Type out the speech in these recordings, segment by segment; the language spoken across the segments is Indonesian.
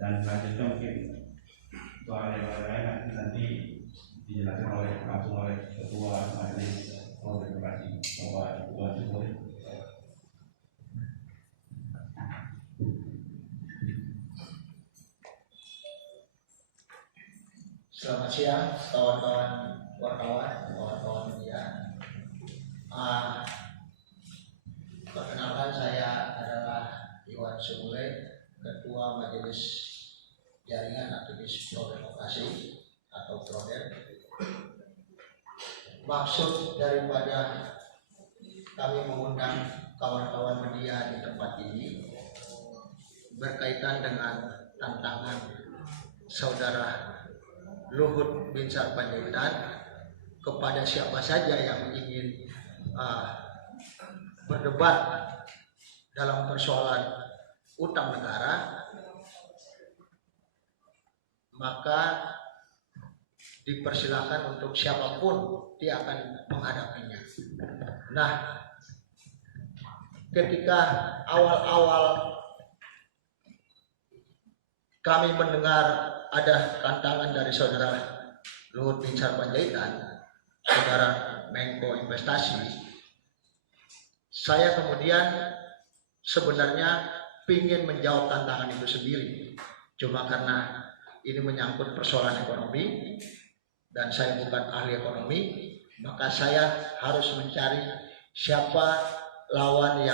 Dan selanjutnya mungkin soal yang lain nanti dijelaskan langsung oleh Ketua Majelis Koordinasi Bapak Ketua Jokowi. Selamat siang kawan-kawan wartawan, kawan-kawan media. Perkenalkan, saya adalah Iwan Sumule, Ketua Majelis Jaringan Aktivis Pro Demokrasi atau PRODEM. Maksud daripada kami mengundang kawan-kawan media di tempat ini berkaitan dengan tantangan saudara Luhut Binsar Panjaitan kepada siapa saja yang ingin berdebat dalam persoalan utang negara, maka dipersilakan untuk siapapun dia akan menghadapinya. Nah, ketika awal-awal kami mendengar ada tantangan dari saudara Luhut Binsar Panjaitan, saudara Menko Investasi, saya kemudian sebenarnya ingin menjawab tantangan itu sendiri. Cuma karena ini menyangkut persoalan ekonomi dan saya bukan ahli ekonomi, maka saya harus mencari siapa lawan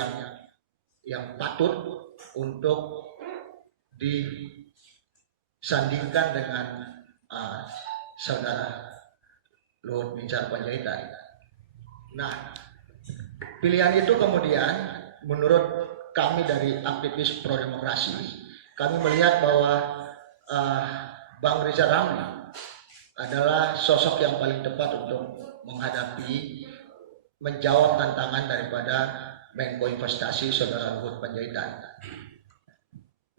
yang patut untuk disandingkan dengan saudara Luhut Binsar Panjaitan. Nah, pilihan itu kemudian menurut kami dari aktivis pro demokrasi, kami melihat bahwa Bang Rizal Ramli adalah sosok yang paling tepat untuk menjawab tantangan daripada Menko Investasi saudara Luhut Panjaitan.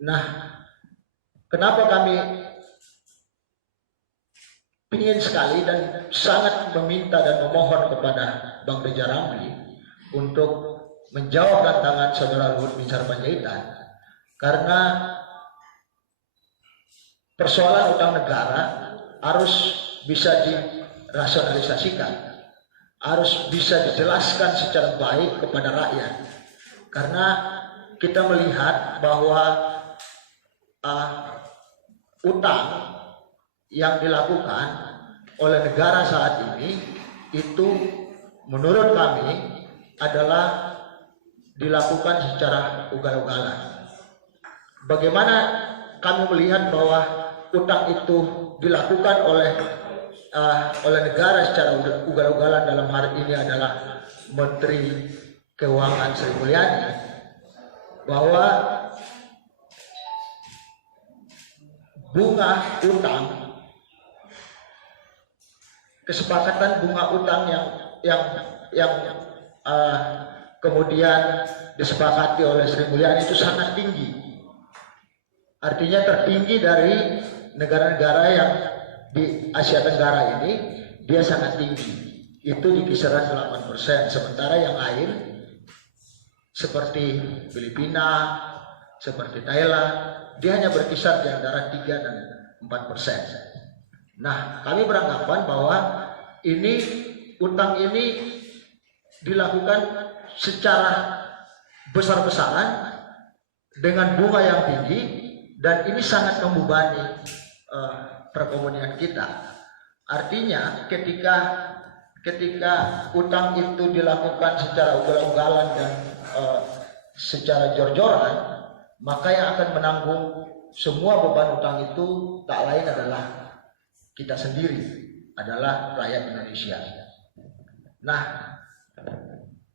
Nah, kenapa kami ingin sekali dan sangat meminta dan memohon kepada Bang Rizal Ramli untuk menjawab tantangan saudara Luhut Binsar Panjaitan, karena persoalan utang negara harus bisa dirasionalisasikan, harus bisa dijelaskan secara baik kepada rakyat, karena kita melihat bahwa utang yang dilakukan oleh negara saat ini itu menurut kami adalah dilakukan secara ugal-ugalan. Bagaimana kami melihat bahwa utang itu dilakukan oleh negara secara ugal-ugalan, dalam hari ini adalah Menteri Keuangan Sri Mulyani, bahwa bunga utang, kesepakatan bunga utang yang kemudian disepakati oleh Sri Mulyani itu sangat tinggi. Artinya tertinggi dari negara-negara yang di Asia Tenggara ini, dia sangat tinggi. Itu di kisaran 8%. Sementara yang lain seperti Filipina, seperti Thailand, dia hanya berkisar di antara 3 dan 4%. Nah, kami beranggapan bahwa utang ini dilakukan secara besar-besaran dengan bunga yang tinggi, dan ini sangat membebani perekonomian kita. Artinya ketika utang itu dilakukan secara ugal-ugalan dan secara jor-joran, maka yang akan menanggung semua beban utang itu tak lain adalah kita sendiri, adalah rakyat Indonesia. Nah,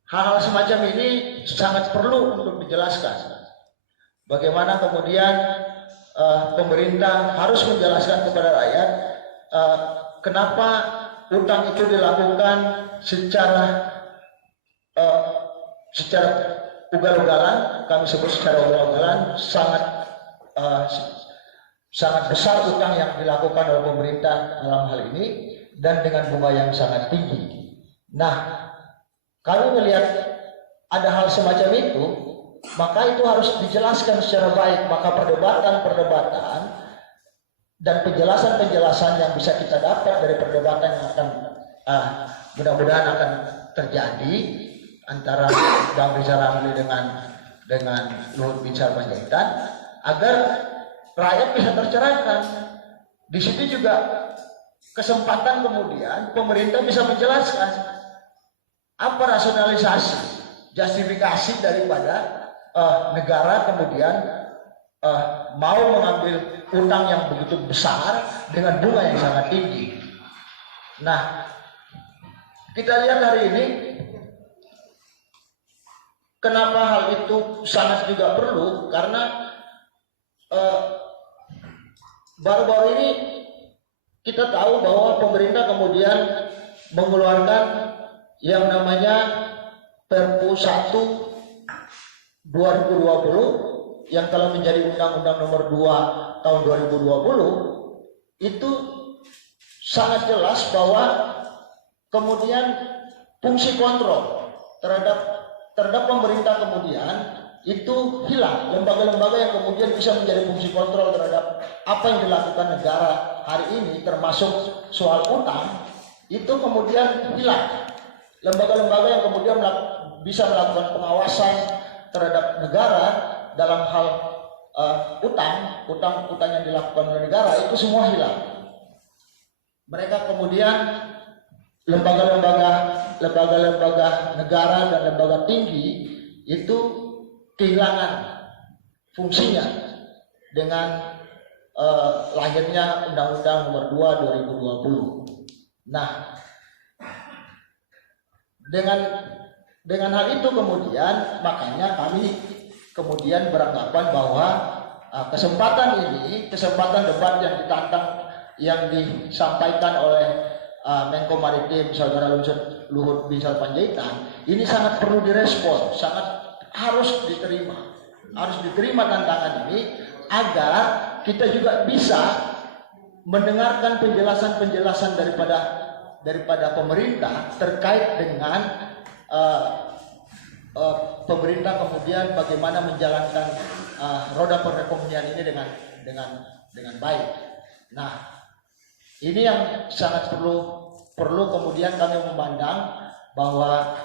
hal-hal semacam ini sangat perlu untuk dijelaskan. Bagaimana kemudian pemerintah harus menjelaskan kepada rakyat kenapa utang itu dilakukan secara ugal-ugalan. Kami sebut secara ugal-ugalan, sangat besar utang yang dilakukan oleh pemerintah dalam hal ini, dan dengan bunga yang sangat tinggi. Nah, kami melihat ada hal semacam itu, maka itu harus dijelaskan secara baik. Maka perdebatan-perdebatan dan penjelasan-penjelasan yang bisa kita dapat dari perdebatan yang akan mudah-mudahan akan terjadi antara Bang Rizal Ramli dengan Luhut Binsar Panjaitan, agar rakyat bisa tercerahkan. Di situ juga kesempatan kemudian pemerintah bisa menjelaskan apa rasionalisasi, justifikasi daripada negara kemudian mau mengambil utang yang begitu besar dengan bunga yang sangat tinggi. Nah, kita lihat hari ini kenapa hal itu sangat juga perlu, karena baru-baru ini kita tahu bahwa pemerintah kemudian mengeluarkan yang namanya Perpu 1 2020 yang telah menjadi Undang-Undang Nomor 2 tahun 2020. Itu sangat jelas bahwa kemudian fungsi kontrol terhadap pemerintah kemudian itu hilang. Lembaga-lembaga yang kemudian bisa menjadi fungsi kontrol terhadap apa yang dilakukan negara hari ini, termasuk soal utang, itu kemudian hilang. Lembaga-lembaga yang kemudian bisa melakukan pengawasan terhadap negara dalam hal utang yang dilakukan oleh negara, itu semua hilang. Mereka kemudian lembaga-lembaga negara dan lembaga tinggi itu kehilangan fungsinya dengan lahirnya Undang-Undang Nomor 2 2020. Nah, dengan hal itu kemudian makanya kami kemudian beranggapan bahwa kesempatan debat yang ditantang yang disampaikan oleh Menko Maritim Saudara Luhut Binsar Panjaitan ini sangat perlu direspon, sangat harus diterima tantangan ini, agar kita juga bisa mendengarkan penjelasan-penjelasan daripada pemerintah terkait dengan pemerintah kemudian bagaimana menjalankan roda perekonomian ini dengan baik. Nah, ini yang sangat perlu kemudian kami memandang bahwa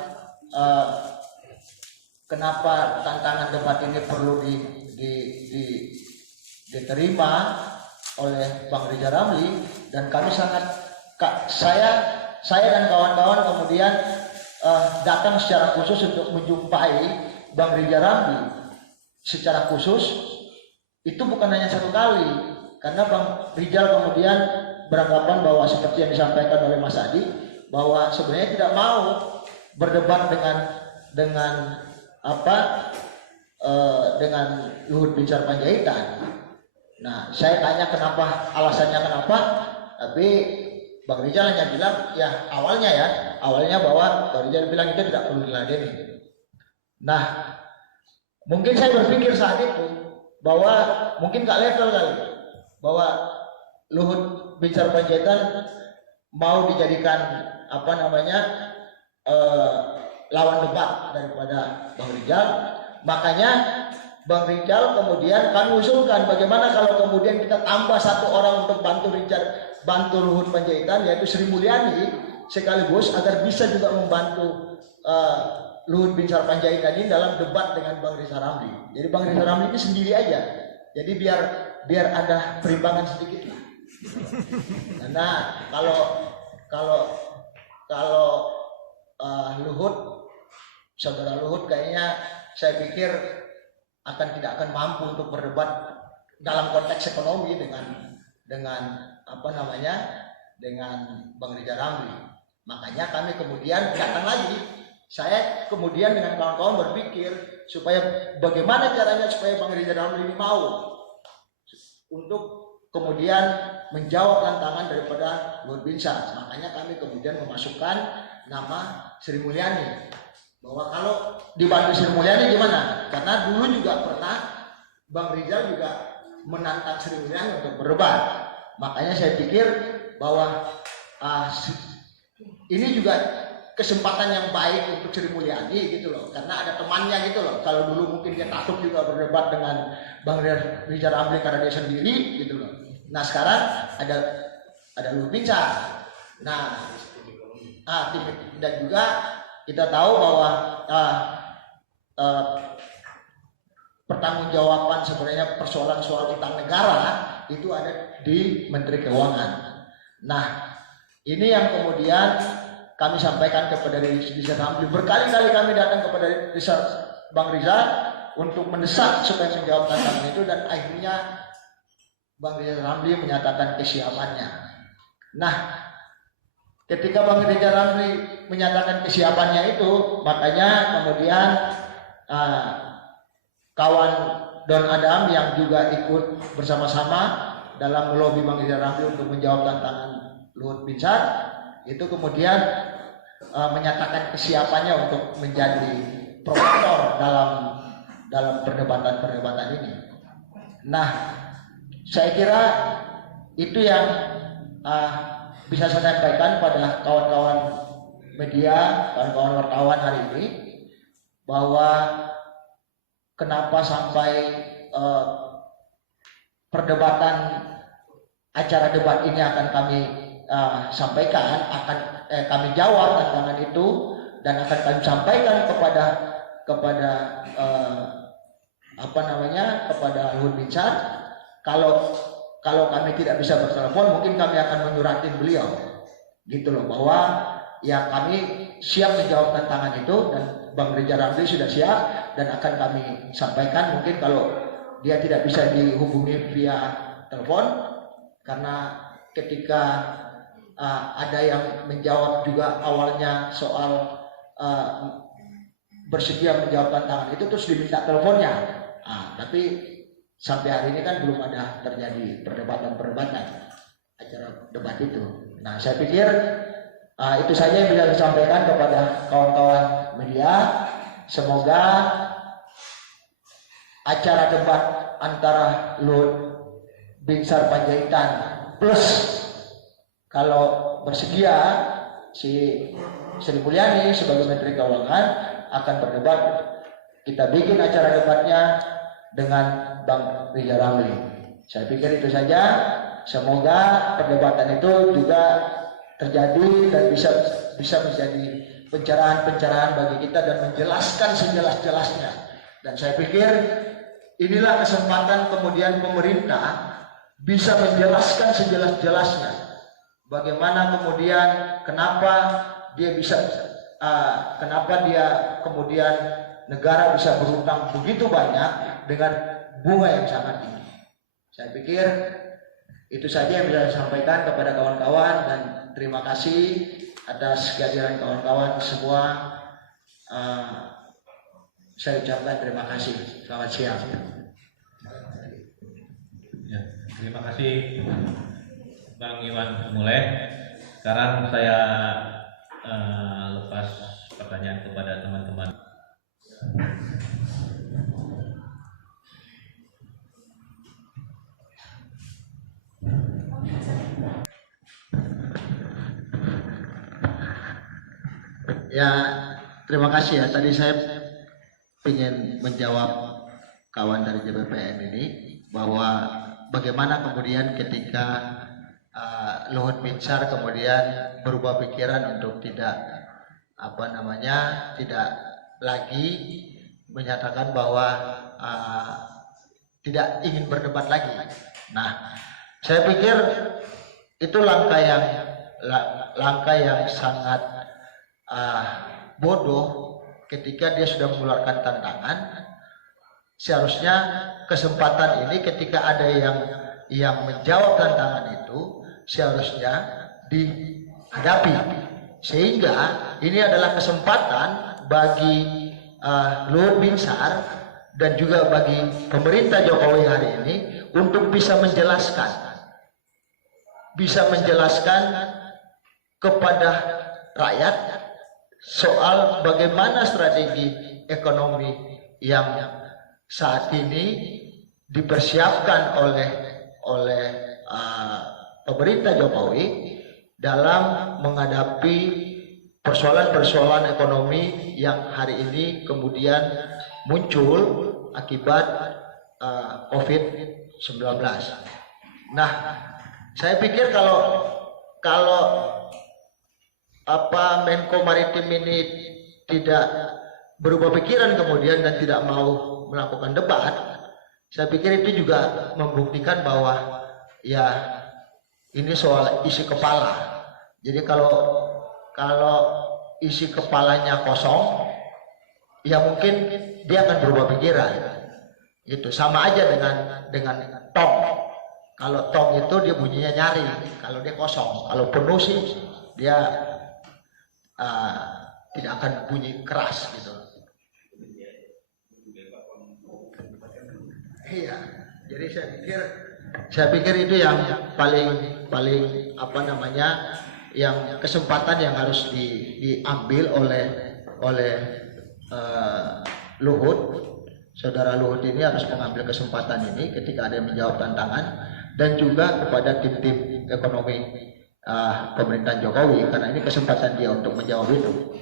kenapa tantangan debat ini perlu diterima oleh Bang Rizal Ramli, dan kami saya dan kawan-kawan kemudian datang secara khusus untuk menjumpai Bang Rizal Ramli secara khusus. Itu bukan hanya satu kali, karena Bang Rizal kemudian beranggapan bahwa seperti yang disampaikan oleh Mas Adi, bahwa sebenarnya tidak mau berdebat dengan Luhut Binsar Panjaitan. Nah, saya tanya alasannya kenapa, tapi Bang Rizal hanya bilang awalnya bahwa Bang Rizal bilang itu tidak perlu diladeni. Nah, mungkin saya berpikir saat itu bahwa mungkin gak level kali, bahwa Luhut Binsar Panjaitan mau dijadikan lawan debat daripada Bang Rizal. Makanya Bang Rizal kemudian kami usulkan bagaimana kalau kemudian kita tambah satu orang untuk bantu Luhut Panjaitan, yaitu Sri Mulyani, sekaligus agar bisa juga membantu Luhut Binsar Panjaitan ini dalam debat dengan Bang Rizal Ramli. Jadi Bang Rizal Ramli ini sendiri aja. Jadi biar ada perimbangan sedikit lah. Nah, kalau Saudara Luhut kayaknya saya pikir tidak akan mampu untuk berdebat dalam konteks ekonomi dengan Bang Rizal Ramli. Makanya kami kemudian datang lagi. Saya kemudian dengan kawan-kawan berpikir bagaimana caranya supaya Bang Rizal Ramli ini mau untuk kemudian menjawab tantangan daripada Luhut Binsar. Makanya kami kemudian memasukkan nama Sri Mulyani. Bahwa kalau dibantu Sri Mulyani gimana? Karena dulu juga pernah Bang Rizal juga menantang Sri Mulyani untuk berdebat. Makanya saya pikir bahwa ini juga kesempatan yang baik untuk Sri Mulyani gitu loh, karena ada temannya gitu loh. Kalau dulu mungkin dia takut juga berdebat dengan Bang Rizal Ramli karena dia sendiri gitu loh. Nah sekarang ada Luhut Binsar. Nah, dan juga kita tahu bahwa pertanggungjawaban sebenarnya persoalan soal utang negara itu ada di Menteri Keuangan. Nah, ini yang kemudian kami sampaikan kepada Rizal Ramli. Berkali-kali kami datang kepada Bang Rizal untuk mendesak supaya menjawab tantangan itu, dan akhirnya Bang Rizal Ramli menyatakan kesiapannya. Nah, ketika Bang Rizal Ramli menyatakan kesiapannya itu, makanya kemudian kawan Don Adam yang juga ikut bersama-sama dalam melobi Bang Rizal Ramli untuk menjawab tantangan Luhut Binsar, itu kemudian menyatakan kesiapannya untuk menjadi promotor dalam perdebatan ini. Nah, saya kira itu yang bisa saya sampaikan pada kawan-kawan media, kawan-kawan wartawan hari ini, bahwa kenapa sampai perdebatan acara debat ini akan kami sampaikan, akan kami jawab tantangan itu, dan akan kami sampaikan kepada kepada Luhut Binsar. Kalau kami tidak bisa bertelepon, mungkin kami akan menyuratin beliau gitu loh, bahwa ya kami siap menjawab tantangan itu, dan Bang Rizal Ramli sudah siap, dan akan kami sampaikan. Mungkin kalau dia tidak bisa dihubungi via telepon, karena ketika ada yang menjawab juga awalnya soal bersedia menjawab tantangan itu terus diminta teleponnya, tapi sampai hari ini kan belum ada terjadi perdebatan acara debat itu. Nah, saya pikir itu saja yang bisa disampaikan kepada kawan-kawan media. Semoga acara debat antara Luhut Binsar Panjaitan plus kalau bersedia si Sri Mulyani sebagai Menteri Keuangan akan berdebat. Kita bikin acara debatnya dengan Bang Rizal Ramli. Saya pikir itu saja. Semoga perdebatan itu juga terjadi dan bisa menjadi pencerahan bagi kita dan menjelaskan sejelas-jelasnya. Dan saya pikir inilah kesempatan kemudian pemerintah bisa menjelaskan sejelas-jelasnya bagaimana kemudian kenapa kemudian negara bisa berhutang begitu banyak dengan bunga yang sangat tinggi. Saya pikir itu saja yang bisa saya sampaikan kepada kawan-kawan, dan terima kasih atas kehadiran kawan-kawan semua. Saya ucapkan terima kasih. Selamat siang. Ya, terima kasih Bang Iwan Muleh. Sekarang saya lepas pertanyaan kepada teman-teman. Ya, terima kasih ya. Tadi saya ingin menjawab kawan dari JBPN ini bahwa bagaimana kemudian ketika Luhut Binsar kemudian berubah pikiran untuk tidak lagi menyatakan bahwa tidak ingin berdebat lagi. Nah, saya pikir itu langkah yang sangat bodoh. Ketika dia sudah mengeluarkan tantangan, seharusnya kesempatan ini ketika ada yang menjawab tantangan itu seharusnya dihadapi, sehingga ini adalah kesempatan bagi Luhut Binsar dan juga bagi pemerintah Jokowi hari ini untuk bisa menjelaskan kepada rakyat soal bagaimana strategi ekonomi yang saat ini dipersiapkan oleh pemerintah Jokowi dalam menghadapi persoalan-persoalan ekonomi yang hari ini kemudian muncul akibat COVID-19. Nah, saya pikir kalau Menko Maritim ini tidak berubah pikiran kemudian dan tidak mau melakukan debat, saya pikir itu juga membuktikan bahwa ya ini soal isi kepala. Jadi kalau isi kepalanya kosong, ya mungkin dia akan berubah pikiran. Itu sama aja dengan tong. Kalau tong itu dia bunyinya nyari, kalau dia kosong. Kalau penuh sih dia tidak akan bunyi keras gitu. Iya, jadi saya pikir itu yang paling apa namanya, yang kesempatan yang harus diambil oleh Luhut. Saudara Luhut ini harus mengambil kesempatan ini ketika ada yang menjawab tantangan, dan juga kepada tim-tim ekonomi pemerintahan Jokowi, karena ini kesempatan dia untuk menjawab itu.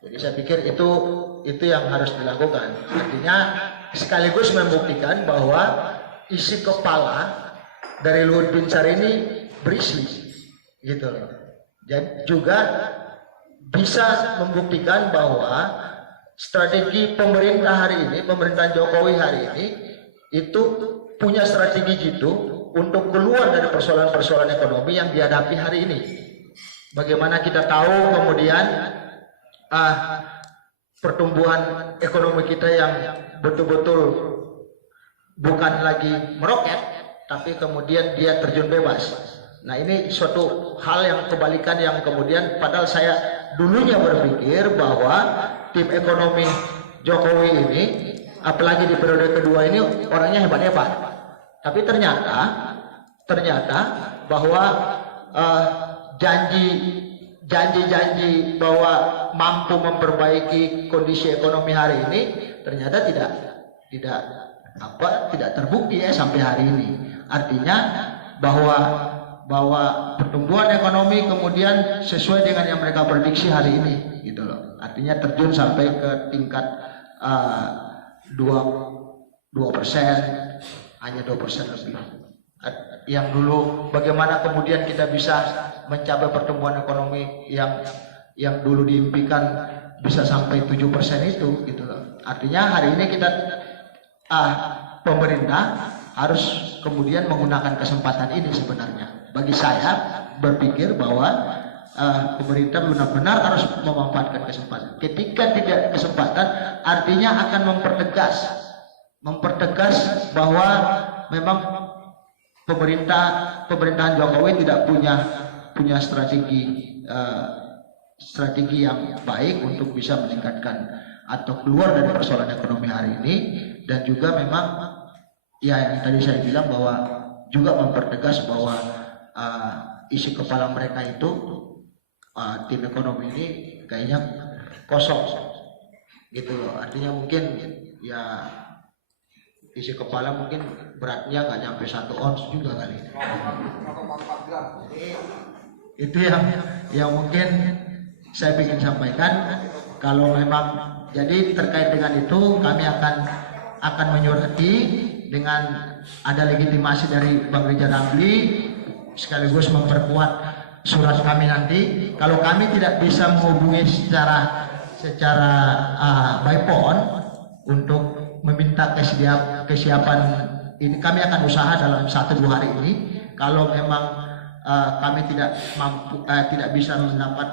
Jadi saya pikir itu yang harus dilakukan. Artinya sekaligus membuktikan bahwa isi kepala dari Luhut Binsar ini berisi, gitu loh. Dan juga bisa membuktikan bahwa strategi pemerintah hari ini, pemerintahan Jokowi hari ini itu punya strategi gitu untuk keluar dari persoalan-persoalan ekonomi yang dihadapi hari ini. Bagaimana kita tahu kemudian pertumbuhan ekonomi kita yang betul-betul bukan lagi meroket, tapi kemudian dia terjun bebas. Nah, ini suatu hal yang kebalikan, yang kemudian padahal saya dulunya berpikir bahwa tim ekonomi Jokowi ini, apalagi di periode kedua ini, orangnya hebat-hebat. Tapi ternyata bahwa janji-janji bahwa mampu memperbaiki kondisi ekonomi hari ini ternyata tidak terbukti ya sampai hari ini. Artinya bahwa pertumbuhan ekonomi kemudian sesuai dengan yang mereka prediksi hari ini, gitu loh. Artinya terjun sampai ke tingkat 2%, hanya 2% lebih. Yang dulu bagaimana kemudian kita bisa mencapai pertumbuhan ekonomi yang dulu diimpikan bisa sampai 7% itu, gitu loh. Artinya hari ini kita pemerintah harus kemudian menggunakan kesempatan ini. Sebenarnya bagi saya berpikir bahwa pemerintah benar-benar harus memanfaatkan kesempatan. Ketika tidak kesempatan, artinya akan mempertegas bahwa memang pemerintahan Jokowi tidak punya strategi yang baik untuk bisa meningkatkan atau keluar dari persoalan ekonomi hari ini. Dan juga memang ya yang tadi saya bilang bahwa juga mempertegas bahwa isi kepala mereka itu tim ekonomi ini kayaknya kosong, gitu loh. Artinya mungkin ya isi kepala mungkin beratnya nggak nyampe 1 ons juga kali. Itu yang mungkin saya ingin sampaikan. Kalau memang jadi terkait dengan itu, kami akan menyurati dengan ada legitimasi dari Bang Rijal Ramli, sekaligus memperkuat surat kami nanti. Kalau kami tidak bisa menghubungi secara by phone untuk meminta kesiapan ini, kami akan usaha dalam 1-2 hari ini. Kalau memang kami tidak mampu, tidak bisa mendapat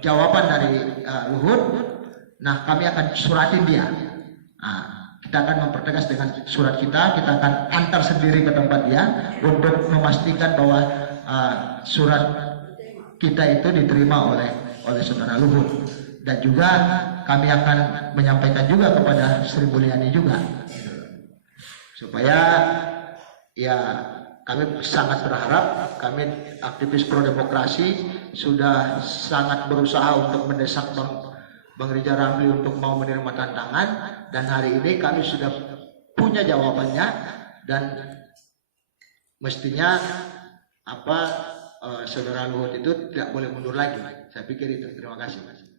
jawaban dari Luhut, nah kami akan suratin dia. Kita akan mempertegas dengan surat kita akan antar sendiri ke tempat dia untuk memastikan bahwa surat kita itu diterima oleh saudara Luhut. Dan juga kami akan menyampaikan juga kepada Sri Mulyani juga, supaya ya kami sangat berharap, kami aktivis pro demokrasi sudah sangat berusaha untuk mendesak Bang Rijal Ramli untuk mau menerima tantangan, dan hari ini kami sudah punya jawabannya. Dan mestinya Saudara Luhut itu tidak boleh mundur lagi. Saya pikir itu. Terima kasih, Mas.